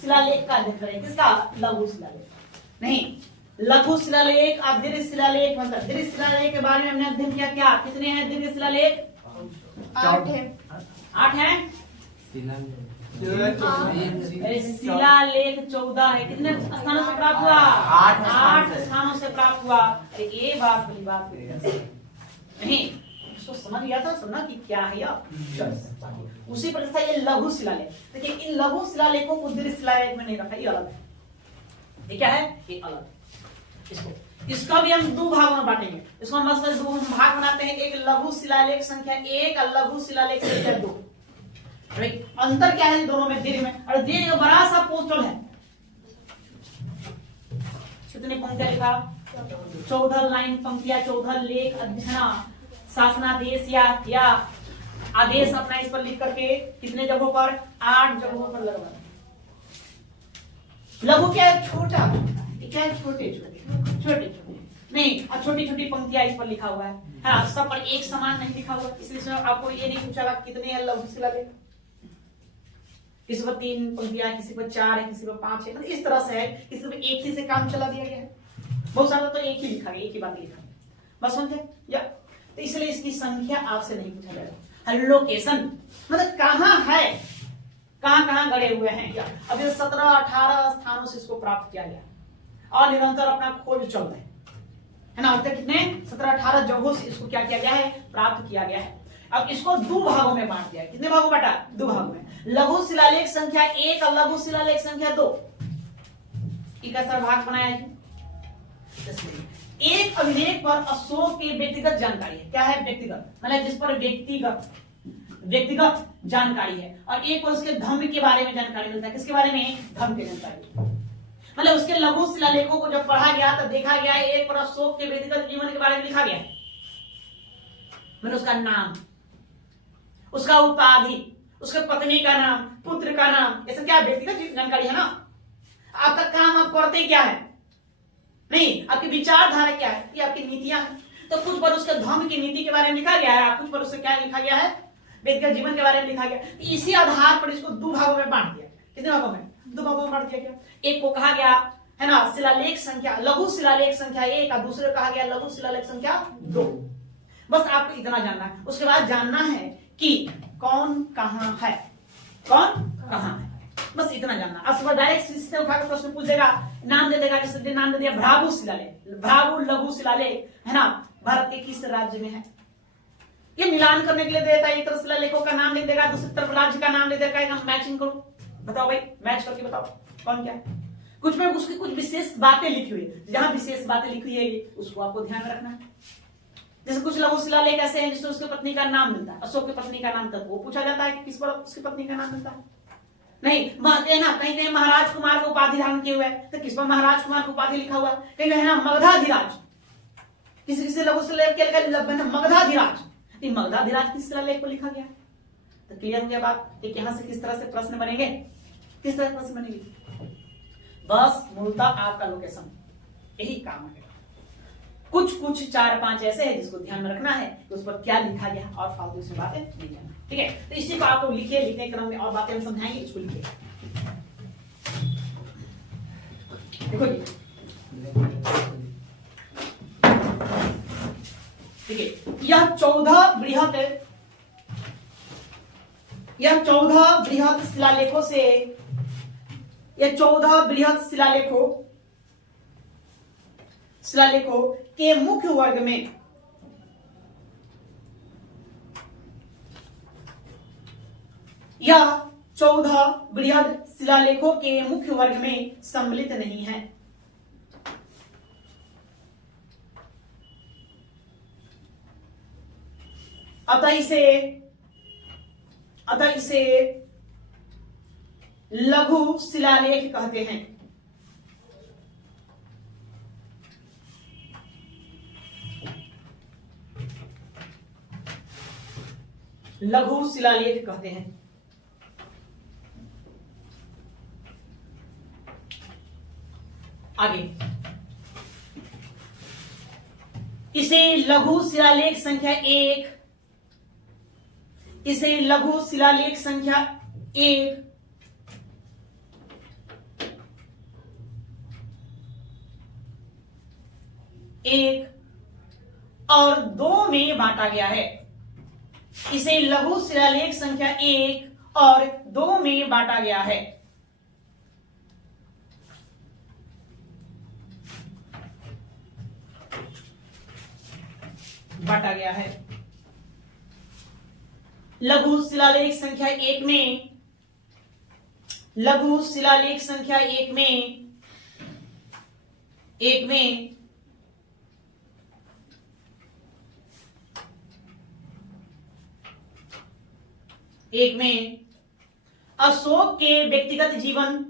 शिलालेख का अध्ययन करें। किसका? लघु शिलालेख। नहीं, लघु शिलालेख और दीर्घ शिलालेख, मतलब दीर्घ शिलालेख के बारे में हमने अध्ययन किया। क्या कितने हैं दीर्घ शिलालेख? 8 है। 8 है। शिलालेख 14 है। कितने स्थानों से प्राप्त हुआ? 8 स्थानों से प्राप्त हुआ। अरे ये बात बड़ी बात नहीं, इसको समझ गया था, समझना कि क्या है यह। उसी प्रकार से ये लघु शिलालेख, देखिए इन लघु शिलालेखों को दीर्घ शिलालेख में नहीं रखा, ये अलग है। ये क्या है? ये अलग। इसको भी हम दो भागों में बांटेंगे। इसको हम दो भाग बनाते हैं, एक लघु शिलालेख संख्या 1 और लघु शिलालेख संख्या 2। अंतर क्या है दोनों में? दीर्घ में, और दीर्घ बड़ा सा पोस्टल है। कितनी पंक्तियां लिखा? 14 लाइन पंक्तियां, 14 लेख अध्ययन शासनादेश या आदेश अपना इस पर लिख करके कितने जगहों पर? 8 जगहों पर लगवा। लघु क्या है? छोटा। क्या है? छोटे छोटे नहीं, और छोटी छोटी पंक्तियां इस पर लिखा हुआ है। हाँ, सब पर एक समान नहीं लिखा हुआ, इसलिए आपको ये नहीं पूछा कितने हैं लघु शिलालेख। किसी पर 3 पंक्तियां, किसी पर 4 है, किसी पर 5 है, मतलब इस तरह से है। किसी पर एक ही से काम चला दिया गया है। बहुत सारा तो एक ही लिखा गया, एक ही बात लिखा गया, बस समझे या? तो इसलिए इसकी संख्या आपसे नहीं पूछा जाएगा। लोकेशन मतलब कहाँ है, कहाँ गड़े हुए हैं क्या? अभी 17-18 स्थानों से इसको प्राप्त किया गया और निरंतर अपना खोज चल रहा है ना। कितने? 17-18 जगहों से इसको क्या किया गया है? प्राप्त किया गया है। अब इसको 2 भागों में बांट दिया। कितने भागों बांटा? 2 भागों में। लघु शिलालेख संख्या 1 और लघु शिलालेख संख्या 2। कैसा भाग बनाया है? एक अभिलेख पर अशोक की व्यक्तिगत जानकारी है। क्या है? व्यक्तिगत, मतलब जिस पर व्यक्तिगत जानकारी है। और एक पर उसके धर्म के बारे में जानकारी मिलता है। किसके बारे में? धर्म की जानकारी। मतलब उसके लघु शिलालेखों को जब पढ़ा गया तो देखा गया है एक पर अशोक के व्यक्तिगत जीवन के बारे में लिखा गया है। मतलब उसका नाम, उसका उपाधि, उसके पत्नी का नाम, पुत्र का नाम, ये सब क्या व्यक्तिगत जानकारी है ना। आपका काम आप करते क्या है? नहीं, आपकी विचारधारा क्या है, ये आपकी नीतियां हैं। तो कुछ पर उसके धर्म की नीति के बारे में लिखा गया है, कुछ पर उससे क्या लिखा गया है? व्यक्तिगत जीवन के बारे में लिखा गया। इसी आधार पर इसको 2 भागों में बांट दिया। कितने भागों में? 2 भागों में बांट दिया गया। एक को कहा गया है ना शिलालेख संख्या, लघु शिलालेख संख्या 1 और दूसरे कहा गया लघु शिलालेख संख्या 2। बस आपको इतना जानना है। उसके बाद जानना है कि कौन कहां है, कौन कहां है, बस इतना जानना। अब सुबह डायरेक्ट सीधे उठाकर प्रश्न पूछेगा, नाम दे देगा। जैसे नाम दे दिया भ्राभु शिलालेख, भ्राभु लघु शिलालेख है ना, भारत के किस राज्य में है? ये मिलान करने के लिए देता है। एक तरफ शिलालेखों का नाम लिख देगा, दूसरी तरफ राज्य का नाम लिख देगा। मैचिंग करो, बताओ भाई, मैच करके बताओ कौन क्या है। कुछ में उसकी कुछ विशेष बातें लिखी हुई है, जहां विशेष बातें लिखी है उसको आपको ध्यान में रखना है। जैसे कुछ लघु शिलालेख ऐसे हैं जिसमें उसकी पत्नी का नाम मिलता है, अशोक की पत्नी का नाम तक वो पूछा जाता है कि किस पर उसकी पत्नी का नाम मिलता है। नहीं है ना, कहीं कहीं महाराज कुमार को उपाधि धारण किए हुए है, तो किस पर महाराज कुमार को उपाधि लिखा हुआ है। कहीं है ना मगधाधिराज, किसी किसी लघु शिलालेख के मगधाधिराज, मगधाधिराज किस शिलालेख को लिखा गया है? तो क्लियर हो गया बात। यहां से किस तरह से प्रश्न बनेंगे, किस तरह प्रश्न बनेंगे? बस मूलतः आपका लोकेशन यही काम है। कुछ 4-5 ऐसे हैं जिसको ध्यान में रखना है कि उस पर क्या लिखा गया और फालतू से बातें नहीं जाना। ठीक है, तो इसी को आपको लिखिए, लिखने क्रम में और बातें हम समझाएंगे, इसको लिखिए। देखो जी, ठीक है, यह 14 बृहत शिलालेखों से, यह 14 बृहत शिलालेखों के मुख्य वर्ग में यह 14 बृहद शिलालेखों के मुख्य वर्ग में सम्मिलित नहीं है। अतः इसे लघु शिलालेख कहते हैं। लघु शिलालेख कहते हैं। आगे, इसे लघु शिलालेख संख्या 1, इसे लघु शिलालेख संख्या 1 1 और 2 में बांटा गया है। इसे लघु शिलालेख संख्या 1 और 2 में बांटा गया है। बांटा गया है। लघु शिलालेख संख्या 1 में, लघु शिलालेख संख्या 1 में अशोक के व्यक्तिगत जीवन,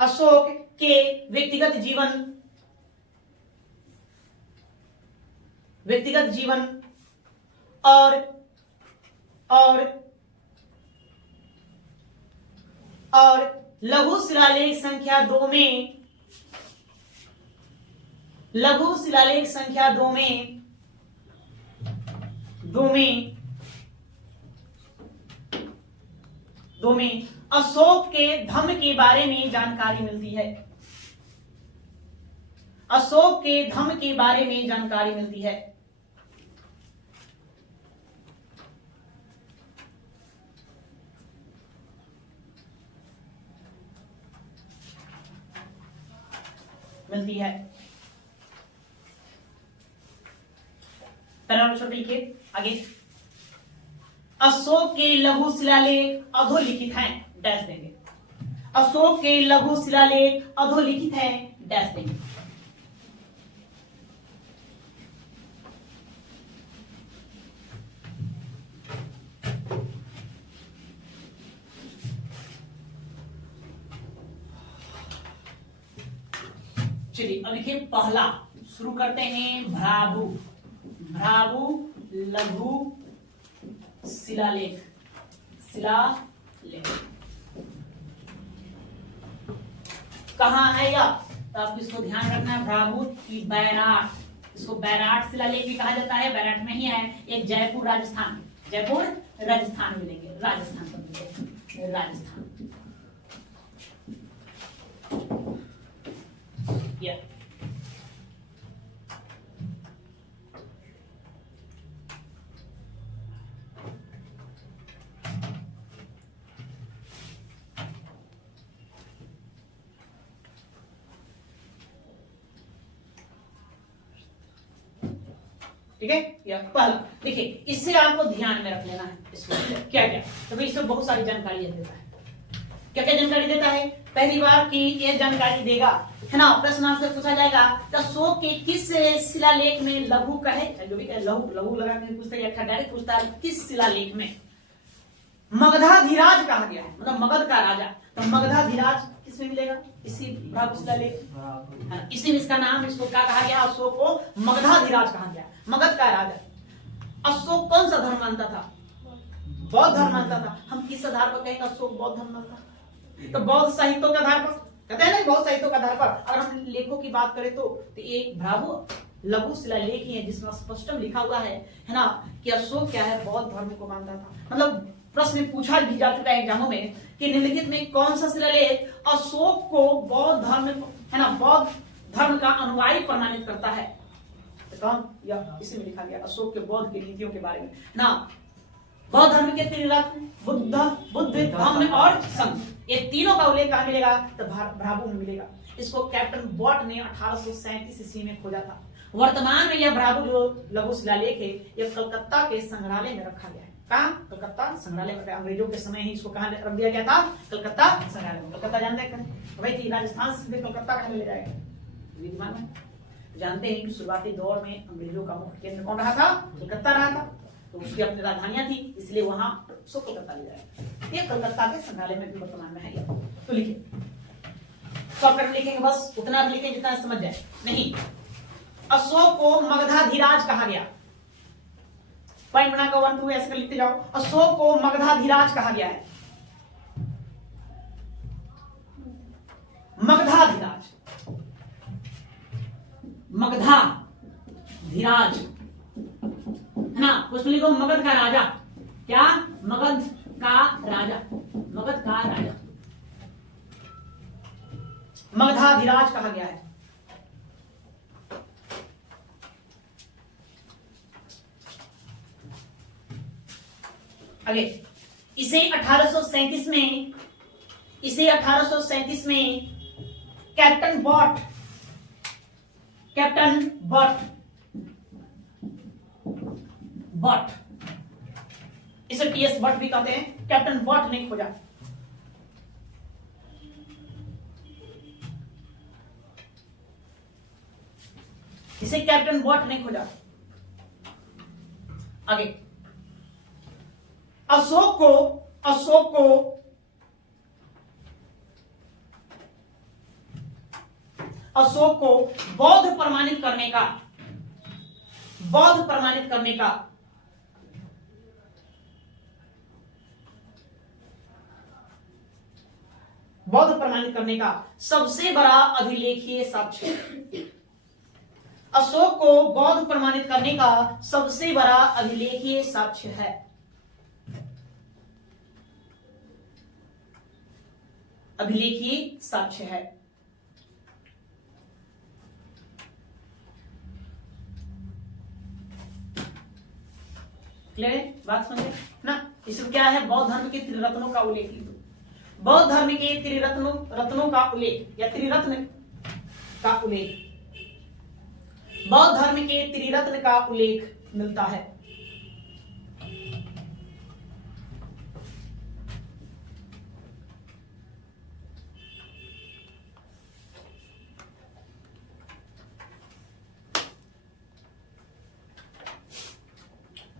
अशोक के व्यक्तिगत जीवन और लघु शिलालेख संख्या 2 में, लघु शिलालेख संख्या 2 में अशोक के धम्म के बारे में जानकारी मिलती है। अशोक के धम्म के बारे में जानकारी मिलती है। लिखिए आगे। अशोक के लघु शिलालेख अधोलिखित हैं, डैश देंगे। अशोक के लघु शिलालेख अधोलिखित हैं, डैश देंगे। चलिए अब लिखिए पहला, शुरू करते हैं भ्राभु। भ्राभु लघु शिलालेख, कहां है यह? तो आपको इसको ध्यान रखना है। भ्राभु की बैराट, इसको बैराट शिलालेख भी कहा जाता है, बैराट में ही है। एक जयपुर राजस्थान, जयपुर राजस्थान मिलेंगे, राजस्थान का मिलेंगे, राजस्थान। ठीक है, या पहला देखिए, इससे आपको ध्यान में रख लेना है। इसमें क्या क्या, तो भाई इसमें बहुत सारी जानकारी देता है। क्या क्या जानकारी देता है? पहली बार की ये जानकारी देगा, है ना, प्रश्न आपसे पूछा जाएगा अशोक के किस शिलालेख में लघु कहे, जो भी कहे लघु लगा के पूछता है, डायरेक्ट पूछता है किस शिलालेख में मगधाधिराज कहा गया है, मतलब मगध का राजा। तो मगधाधिराज किसमें मिलेगा? इसी भ्राभु शिलालेख, इसी में इसका नाम, इसको क्या कहा गया? अशोक को मगधाधिराज कहा गया, मगध का राजा। अशोक कौन सा धर्म मानता था? बौद्ध धर्म मानता था। हम किस आधार पर कहेंगे अशोक बौद्ध धर्म मानता? तो बौद्ध साहित्यों के आधार पर कहते हैं ना, बौद्ध साहित्यों के आधार पर। अगर हम लेखों की बात करें तो एक भ्राभु लघु शिलालेख ही है जिसमें स्पष्ट लिखा हुआ है ना, कि अशोक क्या है, बौद्ध धर्म को मानता था। मतलब प्रश्न पूछा भी जा चुका है एग्जामों में कि निम्नलिखित में कौन सा शिलालेख अशोक को बौद्ध धर्म, है ना, बौद्ध धर्म का अनुयायी प्रमाणित करता है? कौन? यह इसी में लिखा गया, अशोक के बौद्ध की नीतियों के बारे में ना। बौद्ध धर्म के 3 रत्न, बुद्ध धम्म और संघ, ये तीनों का उल्लेख कहां मिलेगा? तो भ्राभु में मिलेगा। इसको कैप्टन बॉट ने 1837 ईस्वी में खोजा था। वर्तमान में यह भ्राभु जो लघु शिलालेख है, यह कलकत्ता के संग्रहालय में रखा गया है। कहां? कलकत्ता संग्रहालय में। अंग्रेजों के समय ही इसको कहां रख दिया गया था? कलकत्ता संग्रहालय में। कलकत्ता जानते हैं भाई, राजस्थान से कलकत्ता कहां ले जाएगा? विद्यमान में जानते हैं कि शुरुआती दौर में अंग्रेजों का मुख्य केंद्र कौन रहा था? कलकत्ता रहा था। तो उसकी अपनी राजधानियां थी, इसलिए वहां सो कलकत्ता ले जाएगा। ये कलकत्ता के संग्रहालय में भी वर्तमान में है। तो लिखिए, शॉर्टकट लिखेंगे, बस उतना भी लिखेंगे जितना समझ जाए। नहीं, अशोक को मगधाधिराज कहा गया। पॉइंट बनाकर 1 2 ऐसे लिखते जाओ। अशोक को मगधाधिराज कहा गया है। मगधाधिराज, मगधाधिराज, है ना। उसमें लिखो मगध का राजा। क्या? मगध का राजा, मगध का राजा, मगधाधिराज कहा गया है। आगे इसे 1837 में कैप्टन बट इसे टीएस बट भी कहते हैं, कैप्टन बट ने खोजा। इसे कैप्टन बट ने खोजा। आगे अशोक को बौद्ध प्रमाणित करने का सबसे बड़ा अभिलेखीय साक्ष्य। अशोक को बौद्ध प्रमाणित करने का सबसे बड़ा अभिलेखीय साक्ष्य है। अभिलेखीय साक्ष्य है। क्लियर है? बात समझे ना? इसमें क्या है? बौद्ध धर्म के त्रिरत्नों का उल्लेख। बौद्ध धर्म के रत्नों का उल्लेख या त्रिरत्न का उल्लेख, बौद्ध धर्म के त्रिरत्न का उल्लेख मिलता है।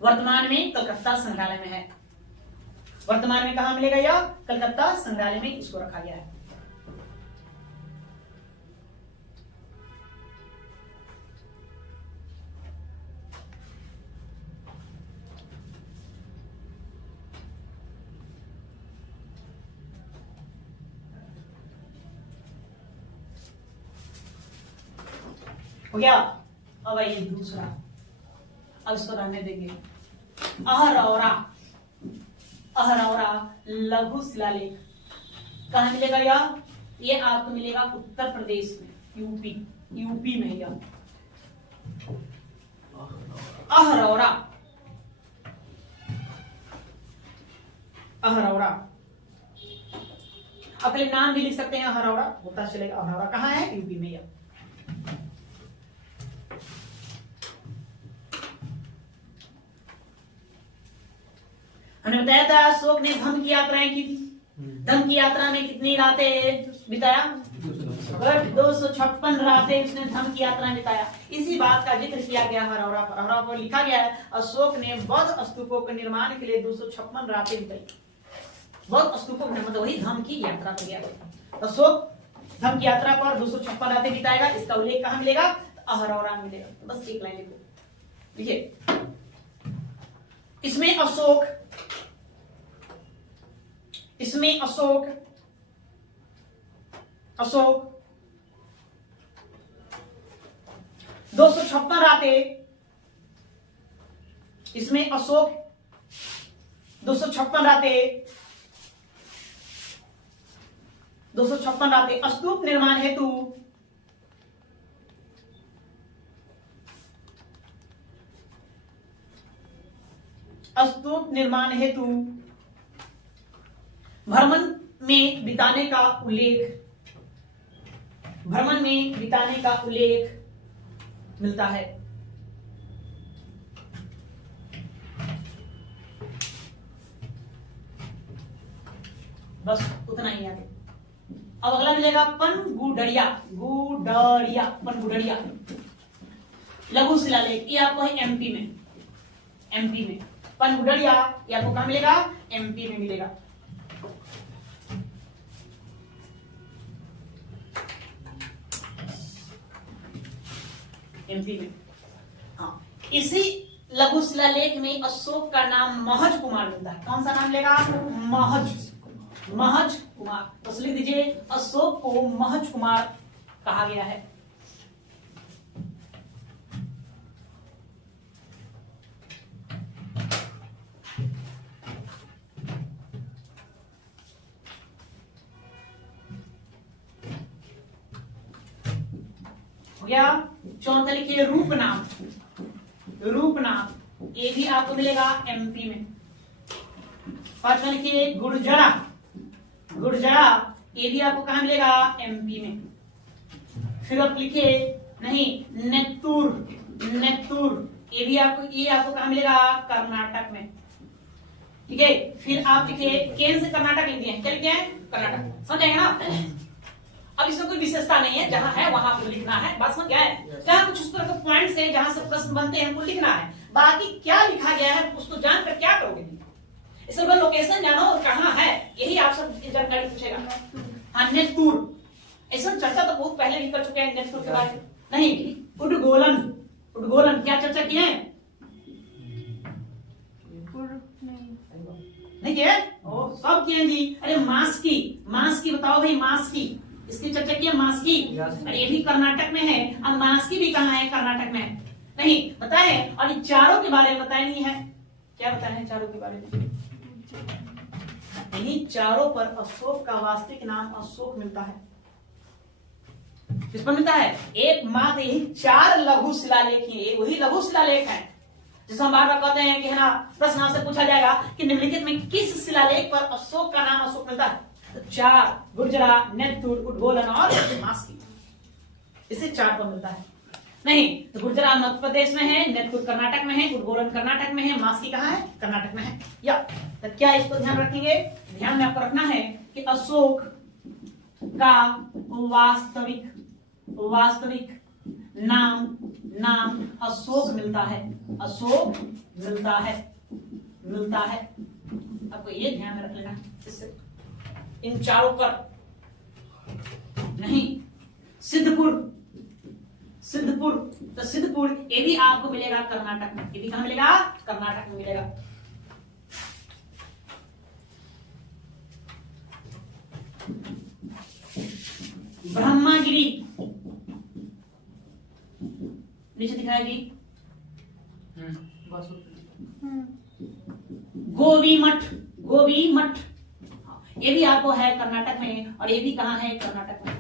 वर्तमान में कलकत्ता संग्रहालय में है। वर्तमान में कहां मिलेगा? यह कलकत्ता संग्रहालय में इसको रखा गया है। हो गया? अब आइए दूसरा, अब इसको रहने देंगे। अहरौरा लघु शिलालेख कहां मिलेगा? ये आपको मिलेगा उत्तर प्रदेश में, यूपी में। यह अहरौरा अपने नाम भी लिख सकते हैं। अहरौरा होता चलेगा। अहरौरा कहां है? यूपी में। यह हमने बताया था अशोक ने धम्म की यात्राएं की थी। धम्म की यात्रा में कितनी रातें बिताया? 256 रातें उसने धम्म की यात्रा में बिताया। इसी बात का जिक्र किया गया हरौरा पर लिखा गया है अशोक ने बौद्ध स्तूपों के निर्माण के लिए 256 रातें बिताई। बौद्ध स्तूपों में मतलब वही धम्म की यात्रा पर गया। अशोक धम्म की यात्रा पर 256 रातें बिताएगा। इसका उल्लेख कहां मिलेगा? हरौरा में मिलेगा। बस एक लाइन लिखो। देखिए इसमें अशोक 256 रातें, इसमें अशोक 256 रातें स्तूप निर्माण हेतु भ्रमण में बिताने का उल्लेख मिलता है। बस उतना ही आगे। अब अगला मिलेगा पनगुड़िया लघु शिलालेख। ये आपको है एमपी में। पनगुड़िया ये आपको कहां मिलेगा? एमपी में मिलेगा। एमपी में। हाँ, इसी लघु शिलालेख में अशोक का नाम महज कुमार मिलता है। कौन सा नाम लेगा? महज कुमार। तो लिख दीजिए अशोक को महज कुमार कहा गया है। हो गया? चौथा लिखिए रूपनाथ। ये भी आपको मिलेगा एमपी में। पांचवा लिखिए गुर्जरा, गुर्जरा ये भी आपको कहां मिलेगा? एमपी में। फिर आप लिखिए नहीं नेत्तूर, नेत्तूर ये आपको कहां मिलेगा? कर्नाटक में। ठीक है, फिर आप लिखिए केन से कर्नाटक लिख दिए, क्या लिखते हैं? कर्नाटक। समझ आएगा ना? अब इसमें कोई विशेषता नहीं है, जहां है वहां आपको लिखना है। बात समझ क्या है? जहां कुछ उस तरह के पॉइंट्स है जहां से प्रश्न बनते हैं, हमको लिखना है। बाकी क्या लिखा गया है उसको जानकर क्या करोगे? इसलिए लोकेशन जानो और कहां है, यही आप सब जानकारी पूछेगा। हाँ, नेत्तूर ऐसा चर्चा तो बहुत पहले भी कर चुके हैं नेत्तूर के बारे में। नहीं, उडगोलन, उडगोलन क्या चर्चा किए हैं? नहीं किए? सब किए जी। अरे मास्की, मास्की बताओ भाई, मास्की इसकी चर्चा की है, मास्की। अरे ये भी कर्नाटक में है। अब मास्की भी कहाँ है? कर्नाटक में है। नहीं बताए। और ये चारों के बारे में बताया नहीं है। क्या बताया है चारों के बारे में? इन्हीं चारों पर अशोक का वास्तविक नाम अशोक मिलता है। किस पर मिलता है? एकमात्र यही 4 लघु शिलालेख ही, वही लघु शिलालेख है जिसे हम बार बार कहते हैं कि है ना, प्रश्न आपसे पूछा जाएगा कि निम्नलिखित में किस शिलालेख पर अशोक का नाम अशोक मिलता है? तो 4 गुर्जरा, नेत्तूर, उद्गोलन और मास्की, इसे 4 पर मिलता है। नहीं तो गुर्जरा मध्य प्रदेश में है, नेत्तूर कर्नाटक में है, उद्गोलन कर्नाटक में है, मास्की कहाँ है? कर्नाटक में है। या तो क्या इसको ध्यान रखेंगे? ध्यान में आपको रखना है कि अशोक का वास्तविक नाम अशोक मिलता है, अशोक मिलता है। आपको ये ध्यान में रख लेना इससे इन चारों पर। नहीं सिद्धपुर, तो सिद्धपुर ये भी आपको मिलेगा कर्नाटक में। ये भी कहां मिलेगा? कर्नाटक में मिलेगा। ब्रह्मागिरी नीचे दिखाई दी। गोवी मठ, ये भी आपको है कर्नाटक में। और ये भी कहां है? कर्नाटक में।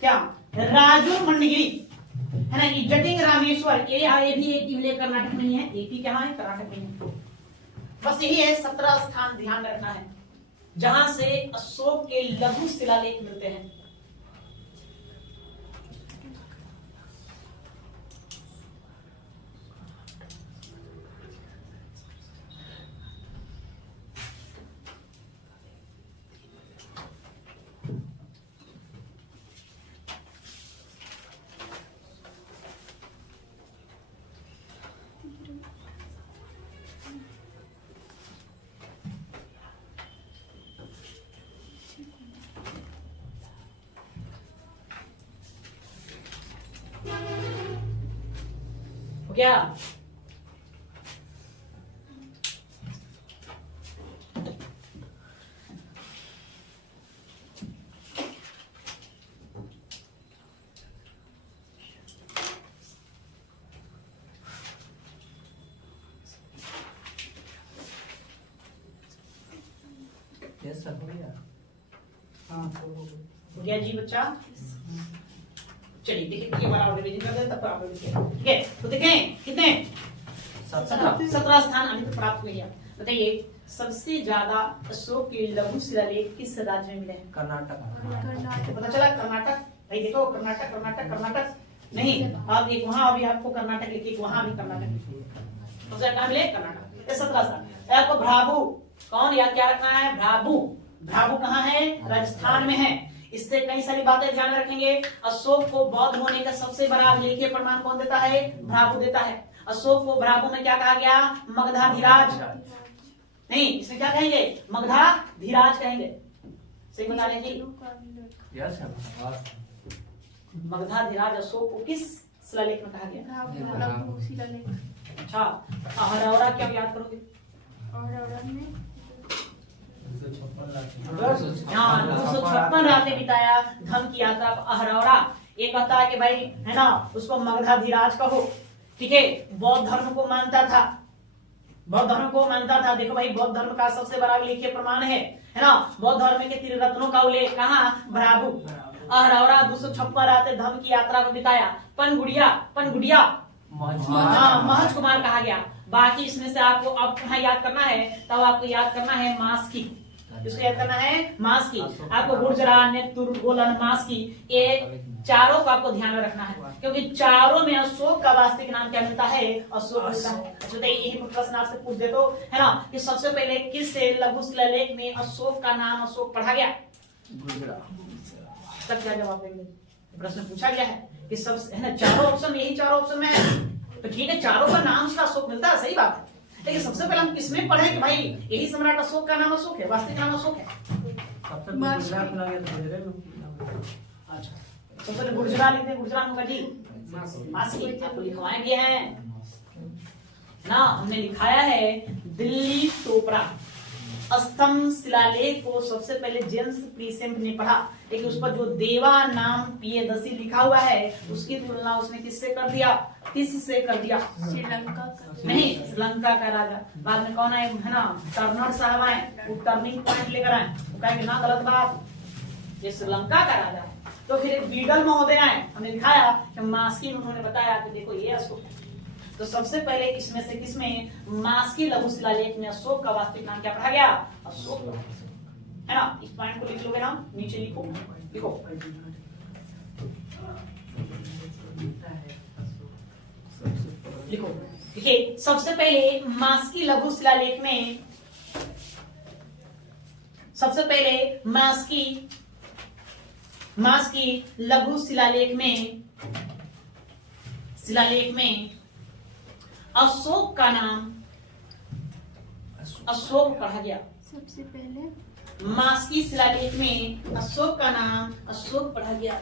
क्या? राजू मंडगिरी है ना। जटिंग रामेश्वर ये भी एक जिले कर्नाटक में ही है। एक ही कहाँ है? कर्नाटक में है। बस यही है 17 स्थान ध्यान रखना है जहां से अशोक के लघु शिलालेख मिलते हैं। क्या कैसा हो गया? हाँ हो गया जी बच्चा। चलिए देखिए ये बार और रिवीजन कर दें तब आप लिखिए। ठीक है तो देखें कितने 17 स्थान अभी तक प्राप्त हुए हैं। बताइए सबसे ज्यादा अशोक के लघु शिलालेख किस राज्य में मिले हैं? कर्नाटक। पता चला कर्नाटक। भाई देखो कर्नाटक कर्नाटक कर्नाटक नहीं, आप एक वहां अभी आपको कर्नाटक लिखिए, वहां भी कर्नाटक लिखिए। सबसे ज्यादा मिले कर्नाटक। ये 17 स्थान। आपको भ्राभू कौन याद क्या रखना है? भ्राभू। भ्राभू कहाँ है? राजस्थान में है। इससे कई सारी बातें ध्यान में रखेंगे। अशोक को बौद्ध होने का सबसे बड़ा अभिलेखीय प्रमाण कौन देता है? भ्राभू देता है। अशोक को भ्राभू में क्या कहा गया? मगधाधिराज। नहीं इसमें क्या कहेंगे? मगधाधिराज कहेंगे। सही बता रहे जी। मगधाधिराज अशोक को किस शिलालेख में कहा गया? अच्छा अहरौरा क्या याद करोगे? हाँ 256 रातें बिताया धर्म की यात्रा अहरौरा। ये कहता है कि भाई है ना उसको मगधाधिराज कहो। ठीक है बौद्ध धर्म को मानता था, बौद्ध धर्म को मानता था। देखो भाई बौद्ध धर्म का सबसे बड़ा लिखित प्रमाण है ना बौद्ध धर्म के त्रिरत्नों का उल्लेख कहाँ? भ्राभू। अहरौरा 256 रातें धर्म की यात्रा को बिताया। पनगुड़िया महज कुमार कहा गया। बाकी इसमें से आपको अब कहाँ याद करना है? तब आपको याद करना है मास्की। इसको याद करना है मास्की। आपको गुर्जरा नेतुर गोलन मास्की ये चारों को आपको ध्यान में रखना है क्योंकि चारों में अशोक का वास्तविक नाम क्या मिलता है? अशोक मिलता है। अच्छा यही प्रश्न आपसे पूछ दे तो है ना कि सबसे पहले किस लघु शिलालेख में अशोक का नाम अशोक पढ़ा गया? तब क्या जवाब देंगे? प्रश्न पूछा गया है कि सब है ना चारों ऑप्शन, यही चारों ऑप्शन में है तो ठीक है चारों का नाम उसका अशोक मिलता है, सही बात है। लेकिन सबसे पहले हम किसमें पढ़े कि भाई यही सम्राट अशोक का नाम अशोक है, वास्तविक नाम अशोक है। अच्छा सबसे पहले गुर्जरा लिखते, गुर्जरा होगा जी मास्की। आपको लिखवाए भी हैं ना, हमने लिखाया है दिल्ली टोपरा स्तंभ शिलालेख को सबसे पहले जेम्स प्रीसेंट ने पढ़ा, लेकिन उस पर जो देवा नाम पियदसी लिखा हुआ है उसकी तुलना उसने किससे कर दिया? किससे कर दिया? श्रीलंका नहीं श्रीलंका का राजा। बाद में कौन आए है ना टर्नर साहब आए, वो टर्निंग पॉइंट लेकर आए, वो कहेंगे ना गलत बात ये श्रीलंका का राजा है। तो फिर एक बीडल महोदय आए, हमने दिखाया कि मास्की में उन्होंने बताया कि देखो ये अशोक है। तो सबसे पहले इसमें से किसमें मास्की लघु शिलालेख में अशोक का वास्तविक नाम क्या पढ़ा गया? अशोक है ना। इस पॉइंट को लिख लोगे ना, नीचे लिखो लिखो लिखो। देखिए सबसे पहले मास्की लघु शिलालेख में सबसे पहले मास्की लघु शिलालेख में अशोक का नाम अशोक पढ़ा गया। सबसे पहले मास्की शिलालेख में अशोक का नाम अशोक पढ़ा गया।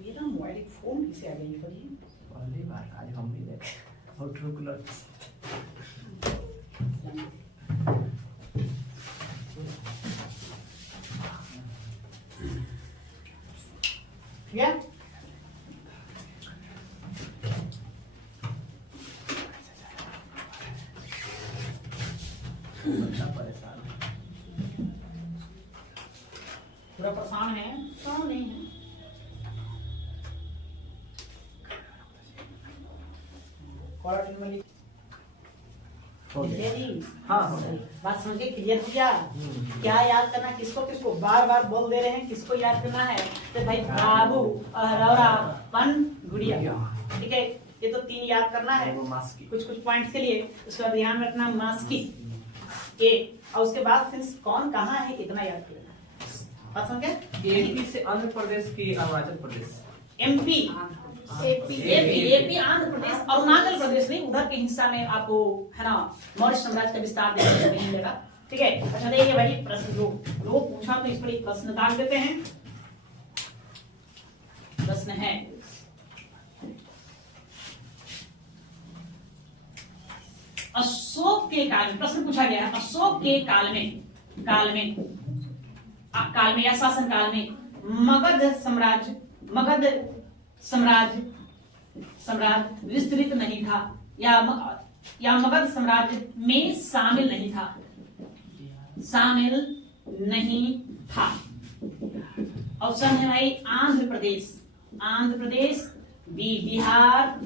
मेरा मोबाइल फोन किसे आ गई? पहली बार आज हम भी देखे और ट्रू कलर ठीक है। परेशान पूरा परेशान है? क्यों नहीं है? हाँ बात समझ के क्लियर हो गया? क्या याद करना, किसको किसको बार बार बोल दे रहे हैं, किसको याद करना है? तो भाई बाबू अहरौरा पनगुड़िया। ठीक है ये तो 3 याद करना है कुछ कुछ पॉइंट्स के लिए। उसका ध्यान रखना मास्की ए और उसके बाद फिर कौन कहाँ है इतना याद करना। बात समझ गए? एपी से आंध्र प्रदेश की अरुणाचल प्रदेश, एमपी एपी आंध्र प्रदेश अरुणाचल प्रदेश नहीं, उधर के हिस्सा में आपको है ना मौर्य साम्राज्य का विस्तार देखने को मिलेगा। ठीक है अच्छा देखिए भाई प्रश्न जो पूछा तो इस पर एक प्रश्न डाल देते हैं। प्रश्न है अशोक के काल में, प्रश्न पूछा गया अशोक के काल में या शासन काल में मगध साम्राज्य विस्तृत नहीं था या मगध साम्राज्य में शामिल नहीं था। शामिल नहीं था। ऑप्शन है भाई आंध्र प्रदेश, आंध्र प्रदेश, बी बिहार,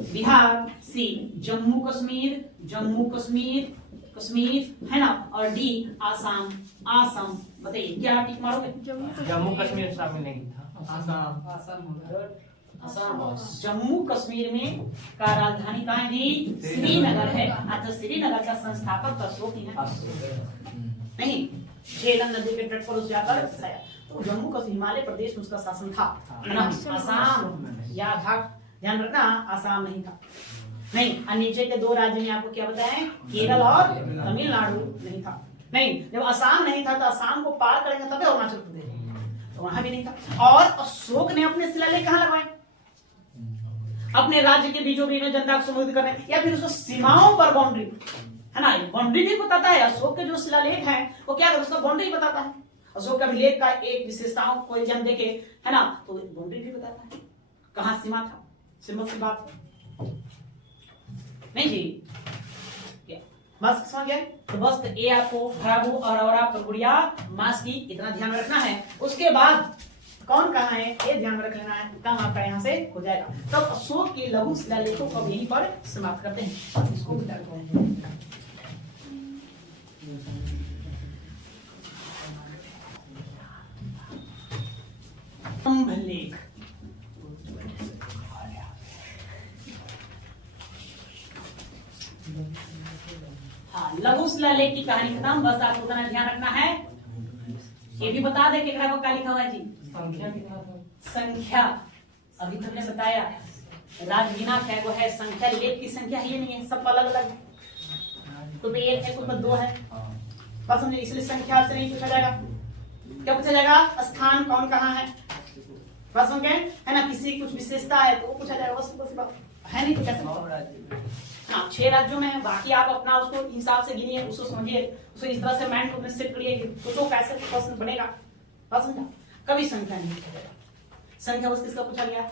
बिहार, सी जम्मू कश्मीर, जम्मू कश्मीर, कश्मीर है ना, और डी आसाम, आसाम। बताइए क्या टिक मारोगे? जम्मू कश्मीर शामिल नहीं था। आसाम, आसाम होगा। आसाम। जम्मू कश्मीर में का राजधानी कहाँ है जी? श्रीनगर है। अच्छा, श्रीनगर का संस्थापक अशोक ही है। नहीं, झेलम नदी के तट पर उस जाकर बसाया। तो जम्मू कश्मीर हिमालय प्रदेश में उसका शासन था, है ना। आसाम या ध्यान रखना, आसाम नहीं था। नहीं, और नीचे के दो राज्य में आपको क्या बताएं? केरल और तमिलनाडु नहीं था। नहीं, जब आसाम नहीं था तो आसाम को पार करेंगे तब अरुणाचल प्रदेश, तो वहां भी नहीं था। और अशोक ने अपने शिलालेख कहाँ लगवाए? अपने राज्य के बीचों बीच में जनता को संबोधित करने, या फिर उसको सीमाओं पर बाउंड्री, है ना, बाउंड्री भी बताता है। अशोक के जो शिलालेख है वो क्या उसका बाउंड्री बताता है। अशोक का अभिलेख का एक विशेषताओं को जन देखे, है ना, तो बाउंड्री भी बताता है कहाँ सीमा था। सिंपल सी बात नहीं जी, बस समझ गए। तो बस ए आपको खराबू और औरा परगुड़िया मास की इतना ध्यान रखना है। उसके बाद कौन कहाँ है ये ध्यान में रख लेना है, काम आपका यहाँ से हो जाएगा। तब अशोक के लघु शिलालेखों को यहीं पर समाप्त करते हैं। इसको भी डालते हैं। लेख, हाँ, लघु शिलालेख की कहानी खत्म। बस आपको उतना ध्यान रखना है। ये भी बता दे कि क्या लिखा हुआ है जी? संख्या। अभी तुमने बताया राजगिना है, वो है संख्या। लेख की संख्या ये नहीं है, सब अलग अलग है। कोई पे एक है, कोई पे दो है, बस समझे। इसलिए संख्या से नहीं पूछा जाएगा। क्या पूछा जाएगा? स्थान कौन कहाँ है, बस समझ गए, है ना। किसी कुछ विशेषता है तो वो पूछा जाएगा, बस सिंपल सी बात है। नहीं तो कैसे? हाँ, 6 राज्यों में है, बाकी आप अपना उसको हिसाब से गिनिए, उसको समझिए, उसको इस तरह से माइंड को सेट करिए तो कैसे प्रश्न बनेगा, बस समझा। कभी संख्या नहीं पूछा जाएगा। संख्या बस किसका पूछा गया?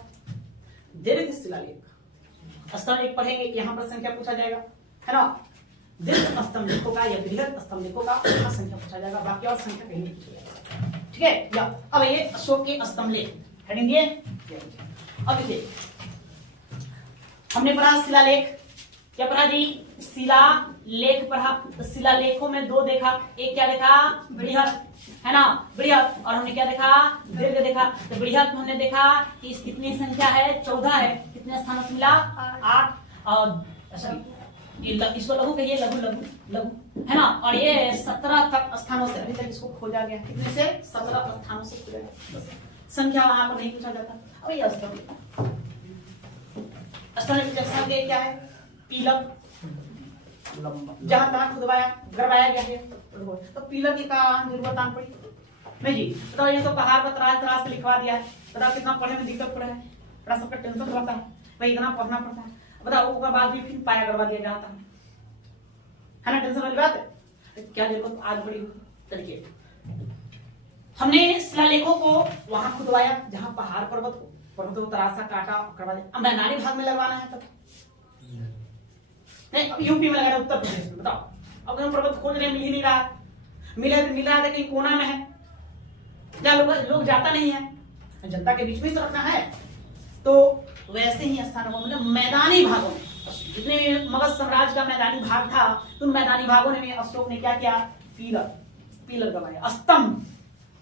दीर्घ शिलालेख। स्तंभ लेख पढ़ेंगे, यहाँ पर संख्या पूछा जाएगा, है ना। दीर्घ स्तंभ लेखों का या बृहद स्तंभ लेखों का संख्या पूछा जाएगा, बाकी और संख्या कहीं नहीं पूछा जाएगा। ठीक है, या अब ये अशोक के स्तंभ लेख हेडिंग दिए। अब देखिए, हमने पढ़ा शिलालेख, क्या पढ़ा जी? शिलालेख पढ़ा। तो शिलालेखों में दो देखा, एक क्या देखा? बृहद, है ना, बृहद। और हमने क्या देखा? दीर्घ देखा। तो बृहद में हमने देखा कि इस कितनी संख्या है? 14 है। कितने स्थानों से मिला? 8। और इसको लघु कहिए, लघु लघु लघु, है ना। और ये 17 तक स्थानों से अभी तक इसको खोजा गया। कितने से? 17 स्थानों से खोजा गया। संख्या वहां पर नहीं पूछा जाता। अब ये स्तंभ क्या है? पीलक, जहां तहां खुदवाया गरवाया गया है, तो पीलक की का जरूरत आन पड़ी नहीं जी। तो ये तो पहाड़ पर तराश तराश के लिखवा दिया है। बताओ कितना पढ़ने में दिक्कत पड़ा है, बड़ा सबका टेंशन रहता है भाई, इतना पढ़ना पड़ता है। बताओ उसके बाद भी फिर पाया गरवा दिया जाता है ना। टेंशन वाली बात है, क्या जरूरत आज बड़ी तरीके। हमने शिलालेखों को वहां खुदवाया जहां पहाड़ पर्वत को तराशा काटा करवा दिया। अब मैदानी भाग में लगवाना है तब नहीं, अब यूपी में लगाना, उत्तर प्रदेश में। बताओ अब हम पर्वत खोज रहे हैं, मिल ही नहीं रहा। मिल रहा था कि कोना में है, जहाँ लोग जाता नहीं है, जनता के बीच में तो रखना है। तो वैसे ही स्थानों में, मतलब मैदानी भागों में, जितने मगध साम्राज्य का मैदानी भाग था, तो उन मैदानी भागों में अशोक ने क्या किया? पीलर गवाया, स्तंभ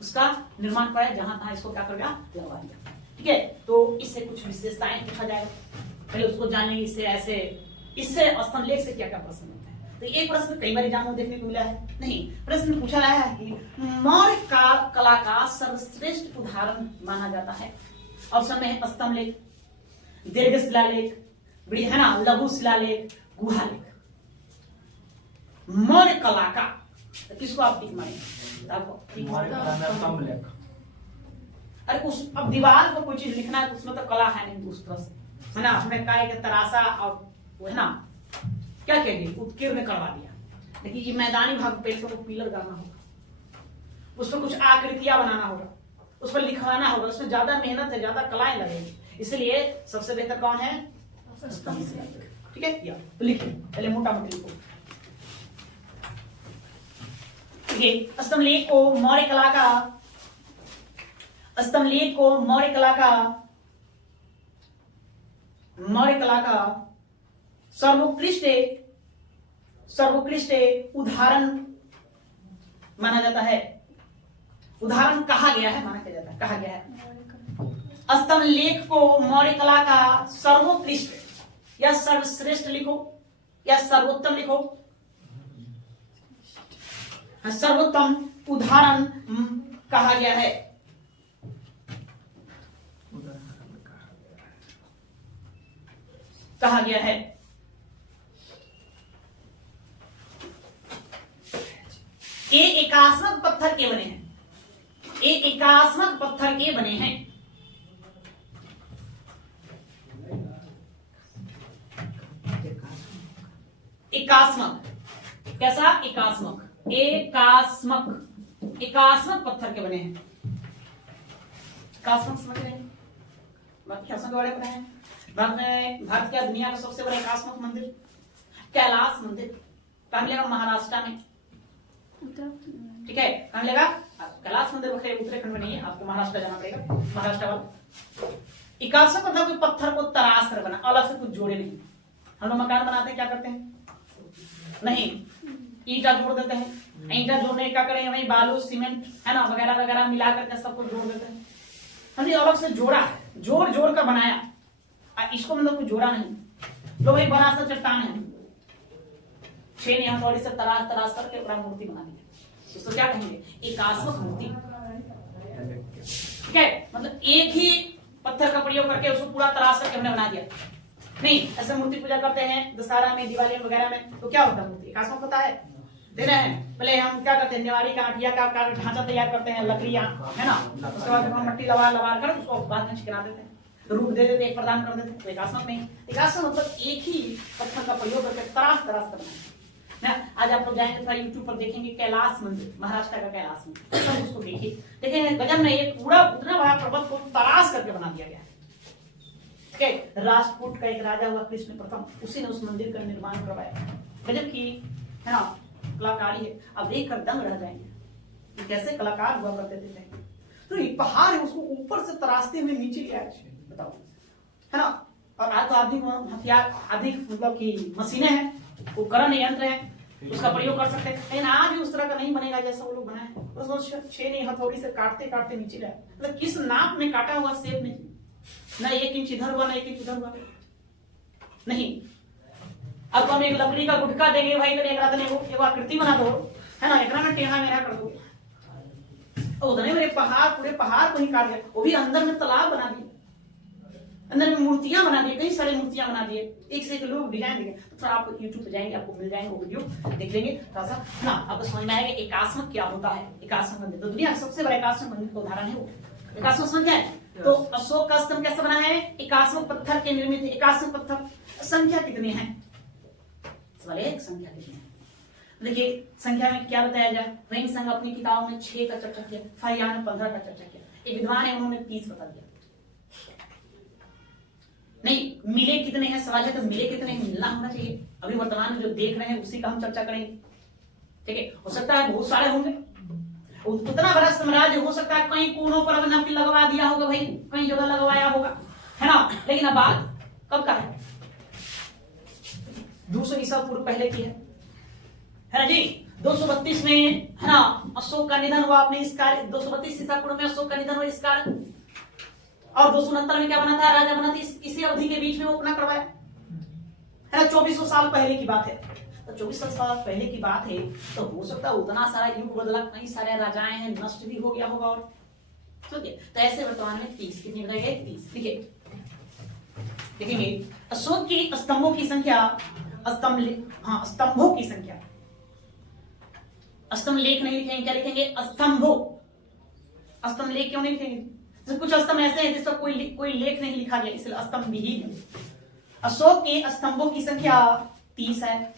उसका निर्माण कराया, जहां तहां इसको क्या कर दिया? लगवा दिया। ठीक है, तो इससे कुछ विशेषताएं पूछा जाएगा, पहले उसको जानेंगे। इससे स्तंभ लेख से क्या क्या प्रश्न होते हैं। तो एक प्रश्न कई बार एग्जाम में देखने को मिला है, नहीं प्रश्न पूछा गया है कि मौर्य कला का सर्वश्रेष्ठ उदाहरण माना जाता है। ऑप्शन में है स्तंभ लेख, दीर्घ शिलालेख, है ना, लघु शिलालेख, गुहा लेख। मौर्य कला का तो किसको आप टिक मारेंगे? अरे उस अब दीवार पर कोई चीज लिखना है तो उसमें तो कला है नहीं, उस तरह से, है ना। हमने कहा कि तराशा और वो है ना, क्या कहेंगे, उत्कीर्ण करवा दिया। लेकिन ये मैदानी भाग पे तो पिलर करना होगा, उस पर कुछ आकृतियां बनाना होगा, उस पर लिखवाना होगा, उसमें ज्यादा मेहनत है, ज्यादा कलाएं लगेगी। इसलिए सबसे बेहतर कौन है? ठीक है, या तो लिखिए पहले मोटा मोटी लिखो। देखिए स्तंभलेख को मौर्य कला का सर्वोत्कृष्ट उदाहरण माना जाता है। उदाहरण कहा गया है, माना क्या जाता है, कहा गया है। स्तंभलेख को मौर्य कला का सर्वोत्कृष्ट या सर्वश्रेष्ठ लिखो या सर्वोत्तम लिखो, सर्वोत्तम उदाहरण कहा गया है। कहा गया है। ये एकात्मक पत्थर के बने हैं, एक एकात्मक पत्थर के बने हैं। एकात्मक कैसा? एकात्मक पत्थर के बने हैं। एकात्मक समझ रहे हैं? के बारे में है। भारत का दुनिया का सबसे बड़ा एकात्मक मंदिर कैलाश मंदिर कहाँ मिलेगा? महाराष्ट्र में। ठीक है, कहाँ मिलेगा? कैलाश मंदिर उत्तराखंड में नहीं है, आपको महाराष्ट्र जाना पड़ेगा। महाराष्ट्र वाला एकात्मक मतलब कोई पत्थर को तराश कर बना, अलग से कुछ जोड़े नहीं। हम लोग मकान बनाते हैं, क्या करते हैं? नहीं, ईंटा जोड़ देते हैं। ईंटा जोड़ने क्या करेंगे? वही बालू सीमेंट है ना, वगैरह वगैरह मिला करके सबको जोड़ देते हैं। हमने अलग से जोड़ा है, जोड़ जोड़ कर बनाया। इसको मतलब कुछ जोड़ा नहीं। लोग एक बड़ा सा चट्टान है, 6 हथौड़ी से तराश तराश करके पूरा मूर्ति बना दी, तो क्या कहेंगे? एकात्मक मूर्ति। ठीक है, मतलब एक ही पत्थर का प्रयोग करके उसको पूरा तराश करके हमने बना दिया। नहीं, ऐसे मूर्ति पूजा करते हैं दशहरा में, दिवाली वगैरह में, तो क्या होता है? मूर्ति एकात्मक होता है। दे रहे हैं पहले हम क्या करते हैं? नेवारी का आटिया का ढांचा तैयार करते हैं, लकड़ियां है ना, उसके बाद हम मट्टी लगा कर उसको बाद में चिकना देते हैं, रूप दे देते, एक प्रदान कर देते। तो एकात्मक नहीं, एकात्मक मतलब एक ही पत्थर का प्रयोग करके तराश तराश करना है। आज आप लोग जाएंगे थोड़ा यूट्यूब पर देखेंगे कैलाश मंदिर, महाराष्ट्र का कैलाश मंदिर, उसको देखिए, देखेंगे गजब में एक पूरा उतना बड़ा पर्वत को तराश करके बना दिया गया है। राजपूत का एक राजा हुआ कृष्ण प्रथम, उसी ने उस मंदिर का निर्माण करवाया। गजब की है ना कलाकारी है, अब देख कर दंग रह जाएंगे कैसे कलाकार हुआ करते थे। तो ये पहाड़ है, उसको ऊपर से तराशते हुए नीचे ले आए, बताओ है ना। और आज तो आधुनिक हथियार, आधुनिक मतलब की मशीनें हैं, उपकरण यंत्र है, उसका प्रयोग कर सकते हैं। लेकिन आज भी उस तरह का नहीं बनेगा जैसा वो लोग बनाए। बस 6 हथौड़ी से काटते काटते नीचे लाए, मतलब किस नाप में काटा हुआ सेब नहीं, ना 1 इंच इधर हुआ ना 1 इंच उधर हुआ, नहीं। अब तो हम एक लकड़ी का गुटका देंगे भाई, एक आकृति बना दो है ना, एकरा में टेढ़ा मेढ़ा कर दो, उतने मेरे पूरे पहाड़ को ही काट दिया। वो भी अंदर में तालाब बना दिए, अंदर में मूर्तियां बना दी, कई सारी मूर्तियां बना दिए, एक से एक लोग डिजाइन देंगे। तो थोड़ा आप यूट्यूब पे जाएंगे, आपको मिल जाएंगे वो वीडियो, देख लेंगे थोड़ा सा ना, आपको समझ में आएगा एकात्मक क्या होता है। एकात्मक मंदिर तो दुनिया का सबसे बड़ा एकात्मक मंदिर का उदाहरण है वो। एकात्मक संख्या है तो अशोक का स्तंभ कैसे बना है? एकात्मक पत्थर के निर्मित। एकात्मक पत्थर संख्या कितनी है? सवाल एक, संख्या कितनी है? देखिए संख्या में क्या बताया जाए, वही संघ अपनी किताबों में 6 का चर्चा किया, फाहियान ने 15 का चर्चा किया, एक विद्वान है उन्होंने 30 बता दिया। नहीं मिले कितने हैं सवाल है, तो मिले कितने हैं मिलना होना चाहिए। अभी वर्तमान में जो देख रहे हैं उसी का हम चर्चा करेंगे। ठीक है, हो सकता है बहुत सारे होंगे, उतना बड़ा साम्राज्य हो सकता है कहीं कोनों पर नकली लगवा दिया होगा भाई, कहीं जगह लगवाया होगा है ना। लेकिन अब बात कब का है? 200 ईसा पूर्व पहले की है ना जी। 232 में है ना अशोक का निधन हुआ, आपने इस कार्य 232 ईसा पूर्व में अशोक का निधन हुआ इस कार्य, और 269 में क्या बना था? राजा बना था। इसी अवधि के बीच में वो अपना करवाया है ना। 2400 साल पहले की बात है, तो 2400 साल पहले की बात है, तो हो सकता है उतना सारा युग बदला, कई सारे राजाएं हैं, नष्ट भी हो गया होगा। और ठीक है, तो ऐसे वर्तमान में 30 कितनी बताई गई? 30। ठीक है, देखेंगे अशोक की स्तंभों की संख्या, स्तंभों की संख्या, स्तंभ लेख नहीं लिखेंगे, क्या लिखेंगे? स्तंभों। स्तंभ लेख क्यों नहीं लिखेंगे? तो कुछ स्तंभ ऐसे हैं जिसका कोई लेख नहीं लिखा गया, इसलिए स्तंभ विहीन है। अशोक के स्तंभों की संख्या 30 है।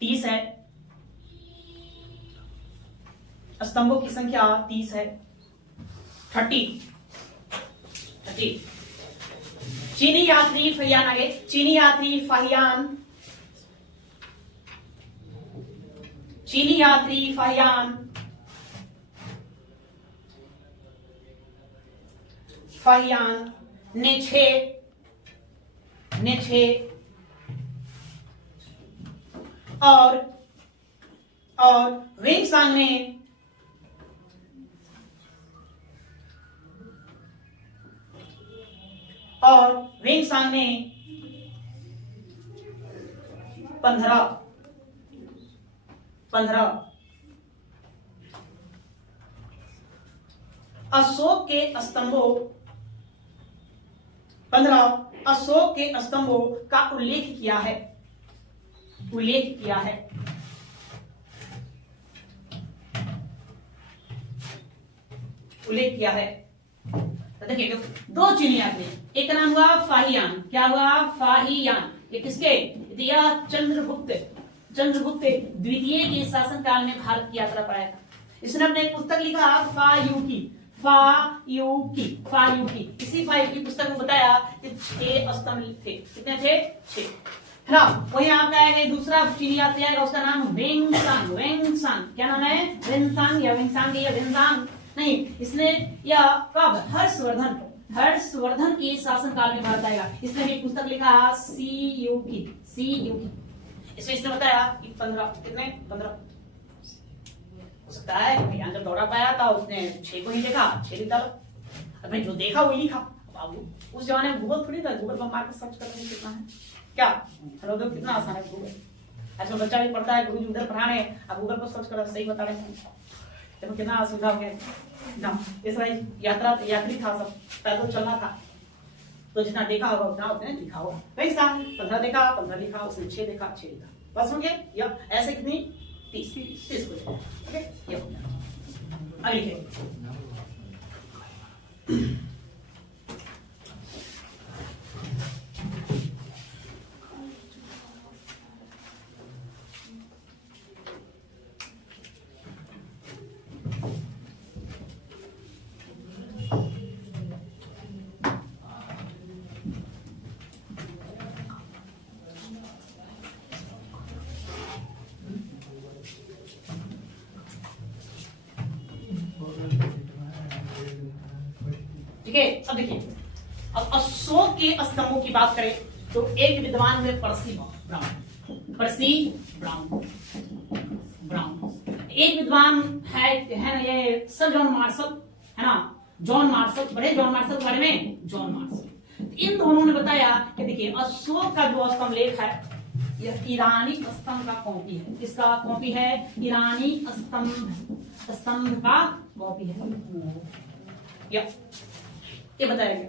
30 है, स्तंभों की संख्या 30 है। 30। चीनी यात्री फाहियान, आगे चीनी यात्री फाहियान चीनी यात्री फाहियान नेछे और वेंगसांग ने और वेंगसांग ने 15 अशोक के स्तंभों का उल्लेख किया है तो देखिए दो चीनी यात्री, एक नाम हुआ फाहियान। क्या हुआ? फाहियान। ये किसके? यह चंद्रगुप्त द्वितीय के शासनकाल में भारत की यात्रा पर आया था। इसने अपने एक पुस्तक लिखा फायूकी। इसी फायूकी पुस्तक में बताया कि 6 स्तंभ थे। कितने थे? 6। वही आपका आएगा दूसरा चीनी यात्री आएगा, उसका नाम वेंगसांग। क्या नाम है? वेंगसांग या वेंजांग नहीं। इसने यह कब? हर्षवर्धन के शासनकाल में भारत आएगा। इसने भी पुस्तक लिखा सीयूकी। इसने बताया कि 15 हो सकता है क्योंकि जब दौरा पाया था उसने 6 को ही देखा, 6 लिखा। अब मैं जो देखा वही लिखा। अब उस जमाने में गूगल थोड़ी था, गूगल पर मार के सर्च करने में कितना है क्या? हेलो तो कितना आसान है गूगल। आजकल बच्चा भी पढ़ता है, गुरु जी उधर पढ़ा रहे हैं, अब गूगल पर सर्च कर सही बता रहे हैं। देखो कितना असुविधा हो गया ना। इस यात्री था, सब पैदल चलना था, तो जितना देखा होगा उतना उसने लिखा होगा। वैसा 15 देखा, 15 लिखा, उसने 6 देखा, 6 लिखा। बस हो गया। या ऐसे कितनी? 30 को। ओके, ये हो गया। अब लिखिए ठीक है। अब देखिए, अब अशोक के स्तंभों की बात करें तो एक विद्वान हुए परसी ब्राउन। एक विद्वान है ना, ये सर जॉन मार्शल है ना, जॉन मार्शल के बारे में जॉन मार्शल। इन दोनों ने बताया कि देखिए अशोक का जो स्तंभ लेख है यह ईरानी स्तंभ का कॉपी है। किसका कॉपी है? ईरानी स्तंभ का कॉपी है। ये बताया गया।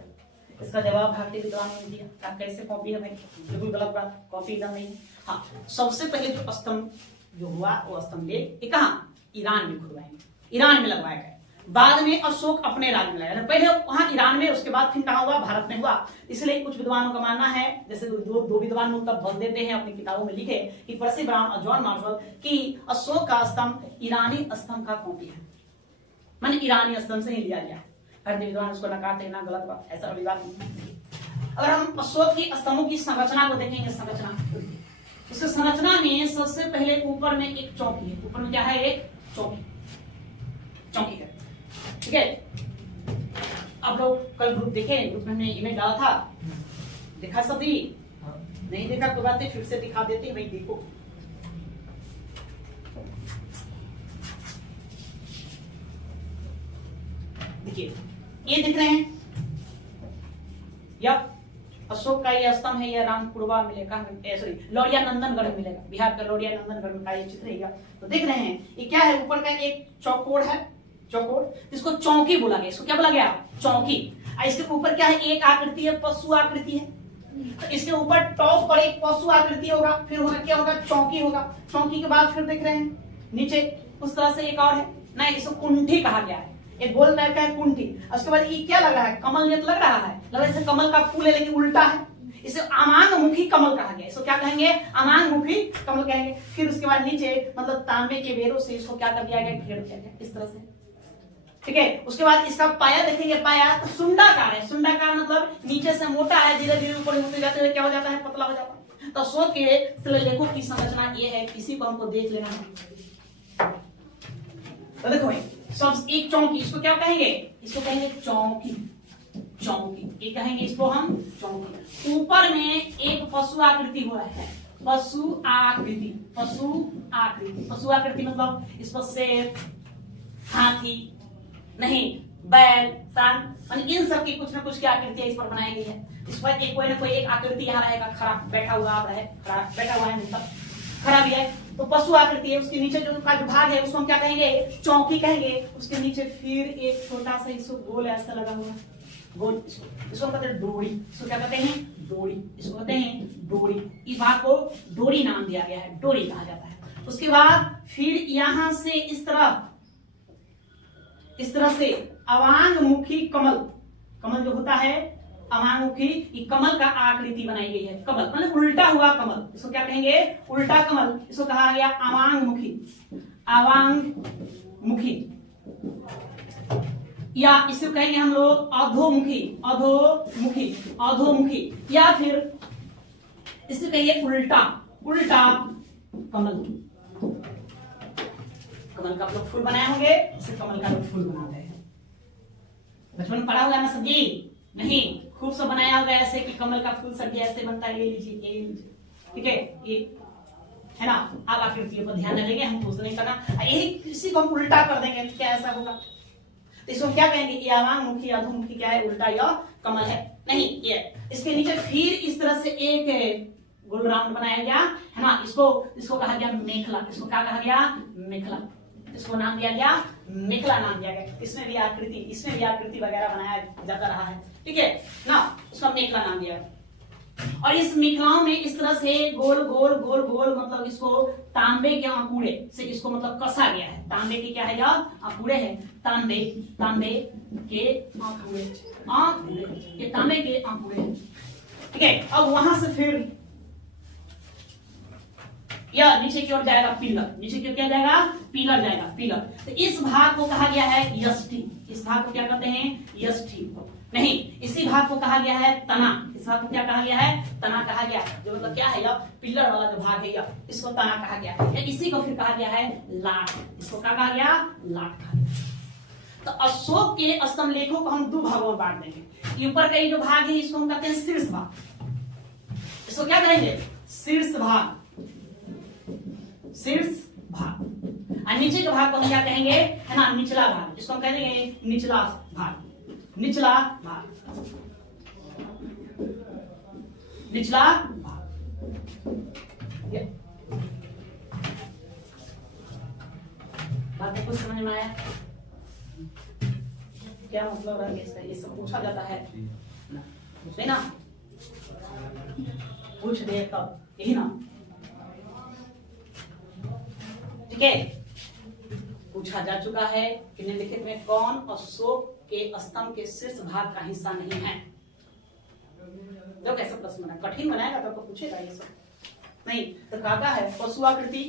इसका जवाब भारतीय विद्वान ने दिया। कैसे कॉपी है भाई? बिल्कुल गलत बात, कॉपी एकदम नहीं। हाँ, सबसे पहले जो स्तंभ जो हुआ वो स्तंभ लेख कहाँ? ईरान में खुदवाएंगे, ईरान में लगवाया गया। बाद में अशोक अपने राज्य में लगाया, पहले वहां ईरान में, उसके बाद फिर कहाँ हुआ? भारत में हुआ। इसलिए कुछ विद्वानों का मानना है, जैसे दो विद्वान मतलब बल देते हैं अपनी किताबों में लिखे कि परसी ब्राउन और जॉन मार्शल की अशोक का स्तंभ ईरानी स्तंभ का कॉपी है, माने ईरानी स्तंभ से ही लिया गया। हर विद्वान उसको नकारते हैं, ना गलत बात, ऐसा विवाद नहीं। अगर हम अशोक की स्तंभों की संरचना को देखेंगे, उस संरचना में सबसे पहले ऊपर में एक चौकी है। ऊपर में क्या है? एक चौकी है। ठीक है। आप लोग कल ग्रुप देखे, ग्रुप में हमने इमेज डाला था, देखा सभी? नहीं देखा तो बात फिर से दिखा देते भाई, देखो। देखिए ये दिख रहे हैं, यह अशोक का ये स्तंभ है। यह रामपुरवा मिलेगा, सॉरी लौरिया नंदनगढ़ मिलेगा, बिहार का लौरिया नंदनगढ़ में का ये चित्र है। तो देख रहे हैं ये क्या है? ऊपर का एक चौकोर है, इसको चौकी बोला गया। इसको क्या बोला गया? चौकी। इसके ऊपर क्या है? एक आकृति है, पशु आकृति है। तो इसके ऊपर टॉप पर एक पशु आकृति होगा, फिर होगा क्या होगा? चौकी होगा। चौकी के बाद फिर देख रहे हैं नीचे उस तरह से एक और है ना, इसको कुंठी कहा गया है। एक गोल टाइप का है कुंठी। उसके बाद ये क्या लग रहा है? कमल लग रहा है, लग रहा है जैसे कमल का फूल है लेकिन उल्टा है। इसे अमांगमुखी कमल कहा गया। इसको क्या कहेंगे? अमांगमुखी कमल कहेंगे। फिर उसके बाद नीचे मतलब तांबे के बेरों से इसको क्या कर दिया गया? घेर दिया गया इस तरह से। ठीक है। उसके बाद इसका पाया देखेंगे, पाया तो सुंडाकार है। सुंडाकार मतलब नीचे से मोटा है, धीरे धीरे ऊपर होते जाते हुए क्या हो जाता है? पतला हो जाता है। तो अशोक के शिलालेखों की संरचना ये है, इसी को हमको देख लेना है। तो देखो भाई, सब एक चौकी, इसको क्या कहेंगे? इसको कहेंगे चौकी। चौकी ये कहेंगे इसको हम चौकी। ऊपर में एक पशु आकृति हुआ है, पशु आकृति। पशु आकृति, पशु आकृति मतलब इस पर शेर, हाथी, नहीं बैल, सांड, इन सब की कुछ ना कुछ की आकृतियां इस पर बनाई गई है। इस पर एक कोई ना कोई एक आकृति यहाँ रहेगा, खड़ा बैठा हुआ रहे, खड़ा बैठा हुआ है, मतलब खड़ा भी है, तो पशु आकृति है। उसके नीचे जो का जो भाग है उसको हम क्या कहेंगे? चौकी कहेंगे। उसके नीचे फिर एक छोटा सा इसको गोल ऐसा लगा हुआ, गोल, इसको कहते हैं डोरी। इसको क्या कहते हैं? डोरी। इसको कहते हैं डोरी। इस भाग को डोरी नाम दिया गया है, डोरी कहा जाता है। उसके बाद फिर यहां से इस तरह से अवांगमुखी कमल, कमल जो होता है अवांगमुखी, ये कमल का आकृति बनाई गई है। कमल मतलब उल्टा हुआ कमल, इसको क्या कहेंगे? उल्टा कमल। इसको कहा गया अवांगमुखी। अवांगमुखी या इसको कहेंगे हम लोग अधोमुखी। अधोमुखी, अधोमुखी या फिर इसको कहेंगे उल्टा, उल्टा कमल। कमल का आप लोग फूल बनाए होंगे, इसे कमल का लोग फूल बनाते हैं। बचपन में पढ़ा होगा ना सब्जी? नहीं, खूब सब बनाया होगा ऐसे कि कमल का फूल सब्जी ऐसे बनता है। ये लीजिए, ठीक है, ये है ना। आप आकृतियों पर ध्यान न देंगे, हम कुछ नहीं करना, यही किसी को हम उल्टा कर देंगे, क्या ऐसा होगा? तो इसको क्या कहेंगे? ये अवांगमुखी अधोमुखी क्या है? उल्टा या कमल है। नहीं, ये इसके नीचे फिर इस तरह से एक गोल राउंड बनाया गया है ना। इसको कहा गया मेखला। इसको क्या कहा गया? मेखला। इसको नाम दिया गया मेखला, नाम दिया गया। इसमें भी आकृति वगैरह बनाया जाता रहा है, ठीक है ना। उसका मेखला नाम दिया। और इस मेखलाओं में इस तरह से गोल गोल गोल गोल, मतलब इसको तांबे के आंकुड़े से इसको मतलब कसा गया है। तांबे के क्या है? या आंकुड़े है। तांबे के आंकुड़े, ये तांबे के आंकुड़े, ठीक है। अब वहां से फिर या नीचे की ओर जाएगा पिलर। नीचे की ओर क्या जाएगा? पिलर जाएगा, पिलर। तो इस भाग को कहा गया है यष्टि। इस भाग को क्या कहते हैं? यष्टि। नहीं, इसी भाग को कहा गया है तना। इस भाग को क्या कहा गया है? तना कहा गया। जो मतलब क्या है? यह पिलर वाला जो भाग है यह, इसको तना कहा गया। या इसी को फिर कहा गया है लाट। इसको क्या कहा गया? लाट कहा गया। तो अशोक के स्तंभ लेखों को हम दो भागों में बांट देंगे। ऊपर का ये जो भाग है इसको हम कहते हैं शीर्ष भाग। इसको क्या कहेंगे? शीर्ष भाग, शीर्ष भाग। और नीचे के भाग को हम क्या कहेंगे? है ना, निचला भाग। इसको हम कहेंगे निचला भाग। निचला भाग, निचला भाग। बात कुछ समझ में आया? क्या मतलब है इसका? ये सब पूछा जाता है ना, पूछे ना, पूछ दे तब, यही ना, ठीक है। पूछा जा चुका है कि निम्नलिखित में कौन अशोक के स्तंभ के शीर्ष भाग का हिस्सा नहीं है? जो कैसा प्रश्न बना, कठिन बनाएगा तो पूछेगा ये सब नहीं। तो काका है पशु आकृति,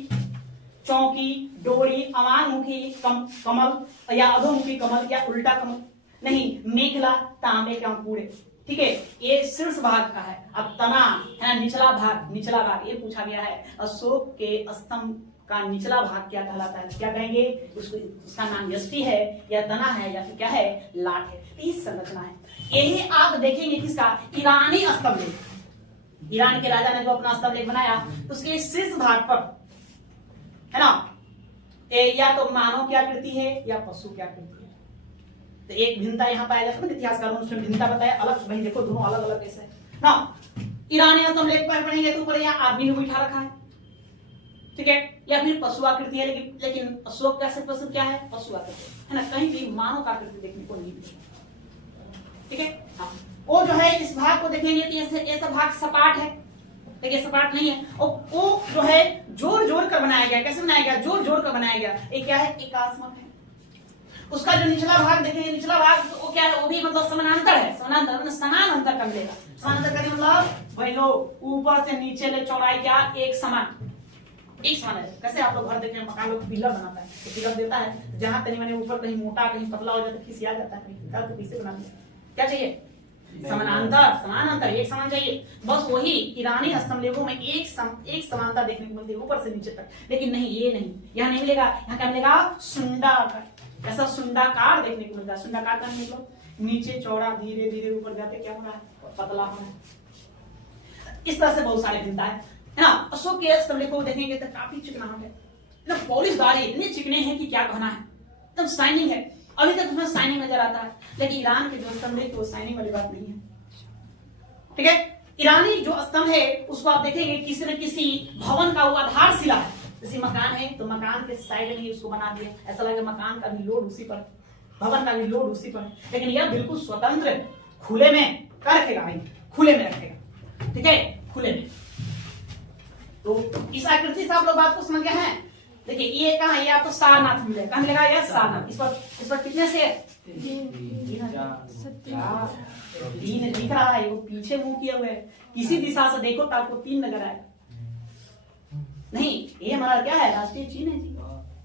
चौकी, डोरी, अवांगमुखी कमल या अधोमुखी कमल या उल्टा कमल, नहीं मेखला, तांबे के अंकुड़े, ठीक है। ये शीर्ष भाग का है। अब तना है निचला भाग, निचला भाग ये पूछा गया है। अशोक के स्तंभ का निचला भाग क्या कहलाता है? क्या कहेंगे? उसका नाम यष्टि है या तना है या फिर क्या है? लाट है। तो इस संरचना है। यही आप देखेंगे किसका? ईरानी स्तंभ लेख। ईरान के राजा ने जो अपना स्तंभ लेख बनाया तो उसके शीर्ष भाग पर है ना, या तो मानव की आकृति है या पशु की आकृति है। तो एक भिन्नता यहाँ पाया जाता है, इतिहासकारों ने उसमें भिन्नता बताया अलग। भाई देखो दोनों अलग अलग कैसे है ना। ईरानी स्तंभ लेख पर पढ़ेंगे तो ऊपर यहाँ आदमी को बिठा रखा है, ठीक है, या फिर पशु आकृति है। लेकिन अशोक का सिर्फ क्या है? पशु आकृति है ना। कहीं भी मानव का आकृति देखने को नहीं मिलेगा, ठीक है। हाँ, वो जो है इस भाग को देखेंगे तो ऐसा भाग सपाट है, देखिए सपाट नहीं है। और वो जो है जोड़ जोड़ कर बनाया गया। कैसे बनाया गया? जोड़ जोड़ कर बनाया गया। एक क्या है? एकात्मक है। उसका जो निचला भाग देखेंगे, निचला भाग वो क्या है? वो भी मतलब समानांतर है। समानांतर समान अंतर कर देगा। समानांतर का मतलब भाई लो ऊपर से नीचे ले चौड़ाई क्या? एक समान, एक समान है। कैसे आप लोग घर देखें मकान लोग पिलर बनाता है तो पिलर देता है, जहां कहीं मैंने ऊपर कहीं मोटा कहीं पतला हो जाता है, खिसिया जाता है, कहीं तो पीछे बना दिया। क्या चाहिए? समानांतर, समानांतर एक समान चाहिए। बस वही ईरानी स्तंभ लेखों में एक समानता देखने को मिलती है ऊपर से नीचे तक, लेकिन नहीं ये नहीं, यहाँ नहीं मिलेगा। यहाँ क्या मिलेगा? सुंडाकार। ऐसा सुंडाकार देखने को मिलता है। सुंडाकार का मतलब नीचे चौड़ा, धीरे धीरे ऊपर जाते क्या हो रहा है? पतला हो रहा है। इस तरह से बहुत सारे भिन्नता है ना। अशोक के स्तंभ लेखों को देखेंगे तो काफी चिकनाहट है, पॉलिशदार है, इतने चिकने हैं कि क्या कहना है, एकदम शाइनिंग है। अभी तक उसमें शाइनिंग नजर आता है, लेकिन ईरान के जो स्तंभ है तो शाइनिंग वाली बात नहीं है। ठीक है, ईरानी जो स्तंभ है उसको आप देखेंगे किसी न किसी भवन का वो आधारशिला है। जैसे मकान है तो मकान के साइड में ही उसको बना दिया, ऐसा लगे मकान का भी लोड उसी पर, भवन का भी लोड उसी पर, लेकिन यह बिल्कुल स्वतंत्र खुले में कर रखेगा भाई, खुले में रखेगा। ठीक है, खुले में। तो इस आकृति से आप लोग बात को समझ गए हैं। देखिए ये कहाँ है? ये आपको सारनाथ मिलेगा। कहाँ मिलेगा? यह सारनाथ। इस पर कितने से? 3 दिख रहा है, वो पीछे मुंह किया हुआ है। किसी दिशा से देखो तो आपको 3 नजर आएगा। नहीं, ये हमारा क्या है? राष्ट्रीय चिन्ह है जी,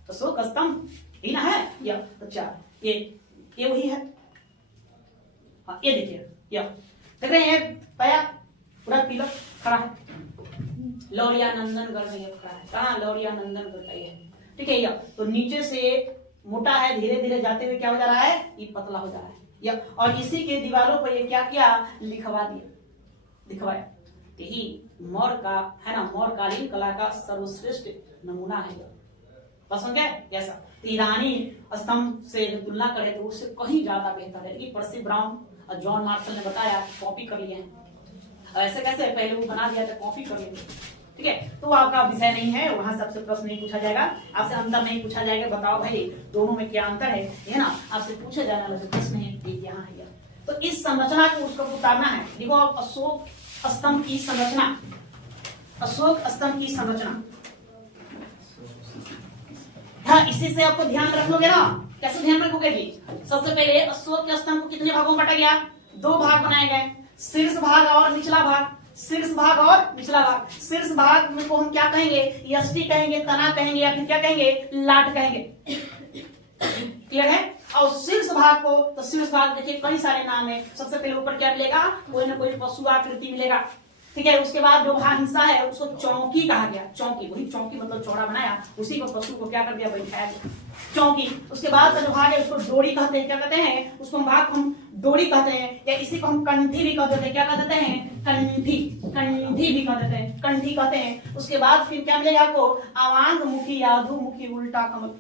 अशोक स्तंभ ही ना है। या अच्छा ये वही है। हाँ ये देखिए, या देख रहे हैं, पाया पूरा पीला खड़ा है। लौरिया नंदनगढ़ में ये खड़ा है। कहाँ? लौरिया नंदनगढ़ का ये है। ठीक है, या तो नीचे से मोटा है, धीरे धीरे जाते हुए क्या हो जा रहा है? ये पतला हो जा रहा है। या और इसी के दीवारों पर ये क्या किया? लिखवा दिया, लिखवाया। यही मौर्य का है ना, मौर्यकालीन कला का सर्वश्रेष्ठ नमूना है। पसंद है कैसा? तो ईरानी स्तंभ से तुलना करें तो उससे कहीं ज्यादा बेहतर है। पर्सी ब्राउन और जॉन मार्शल ने बताया, कॉपी कर लिए हैं। ऐसे कैसे? पहले वो बना दिया था, कॉपी कर लेंगे। ठीक है, तो आपका विषय नहीं है, वहां से आपसे प्रश्न नहीं पूछा जाएगा, आपसे अंतर नहीं पूछा जाएगा। बताओ भाई दोनों में क्या अंतर है ना, आपसे पूछा जाने वाला प्रश्न है एक यहाँ है। तो इस संरचना को उसको उतारना है। देखो आप, अशोक स्तंभ की संरचना, अशोक स्तंभ की संरचना, हाँ इसी से आपको ध्यान रख लोगे ना। कैसे ध्यान रखोगे जी? सबसे पहले अशोक के स्तंभ को कितने भागों में बांटा गया? 2 भाग बनाए गए, शीर्ष भाग और निचला भाग। शीर्ष भाग और निचला भाग। शीर्ष भाग में को हम क्या कहेंगे? यष्टि कहेंगे, तना कहेंगे, या फिर क्या कहेंगे? लाट कहेंगे। क्लियर है? और शीर्ष भाग को, तो शीर्ष भाग देखिए कई सारे नाम है। सबसे पहले ऊपर क्या मिलेगा? कोई ना कोई पशु आकृति मिलेगा। ठीक है, उसके बाद जो भाग हिस्सा है उसको चौकी कहा गया। चौकी, वही चौकी मतलब चौड़ा बनाया, उसी को पशु को क्या कर दिया? बैठाया गया, चौकी। उसके बाद का जो भाग है उसको डोरी कहते हैं। क्या कहते हैं? उसको भाग हम डोरी कहते हैं, या इसी को हम कंठी भी कह देते हैं। क्या कह देते हैं? कंठी, कंठी भी कह देते हैं, कंठी कहते हैं। उसके बाद फिर क्या मिलेगा आपको? अवांग मुखी या अधोमुखी उल्टा कमल।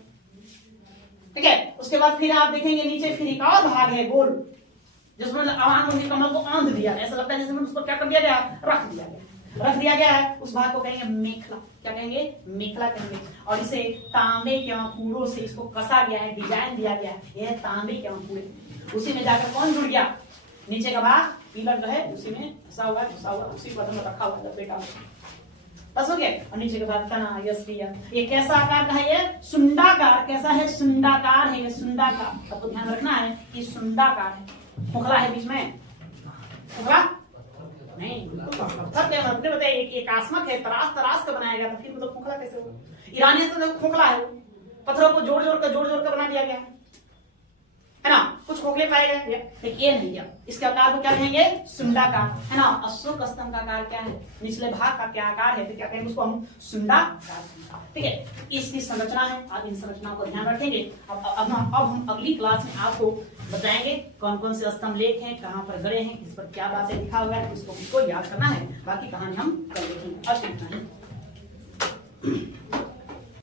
ठीक है, उसके बाद फिर आप देखेंगे नीचे फिर एक और भाग है गोल, जिसमें अवांग मुखी कमल को आंध दिया, ऐसा लगता है जैसे उसको क्या कर दिया गया? रख दिया गया है। उस भाग को कहेंगे मेखला। क्या कहेंगे? मेखला कहेंगे। और इसे तांबे के अंकुरों से इसको कसा गया है, डिजाइन दिया गया है। यह तांबे के अंकुर, उसी में जाकर कौन जुड़ गया? नीचे का भाग पिलर जो है उसी में घुसा हुआ, उसी पर रखा हुआ लपेटा हुआ, बस हो गया। और नीचे के बाद तना, यस्रिया। ये कैसा आकार का है? ये सुंडाकार। कैसा है? सुंडाकार है ये, सुंडाकार। आपको ध्यान रखना है कि सुंडाकार है। खोखला है बीच में, खोखला नहीं, अपने बताइए एक आसमक है, तरास का बनाया गया था, फिर मतलब खोखला कैसे हुआ? ईरानी से तो खोखला है, पत्थरों को जोड़ जोड़ कर बना दिया गया है ना। कुछ खोखले पाए गए, लेकिन ये नहीं है। इसके आकार को क्या कहेंगे? सुंडाकार, है ना। अशोक स्तंभ का आकार क्या है? निचले भाग का क्या आकार है? तो क्या कहेंगे उसको हम? सुंडाकार। ठीक है, इसकी संरचना है। आप इन संरचनाओं को ध्यान रखेंगे। अब हम अगली क्लास में आपको बताएंगे कौन कौन से स्तंभ लेख हैं, कहाँ पर गड़े हैं, किस पर क्या बातें लिखा हुआ है, इसको याद करना है। बाकी कहानी हम कल देखेंगे। अब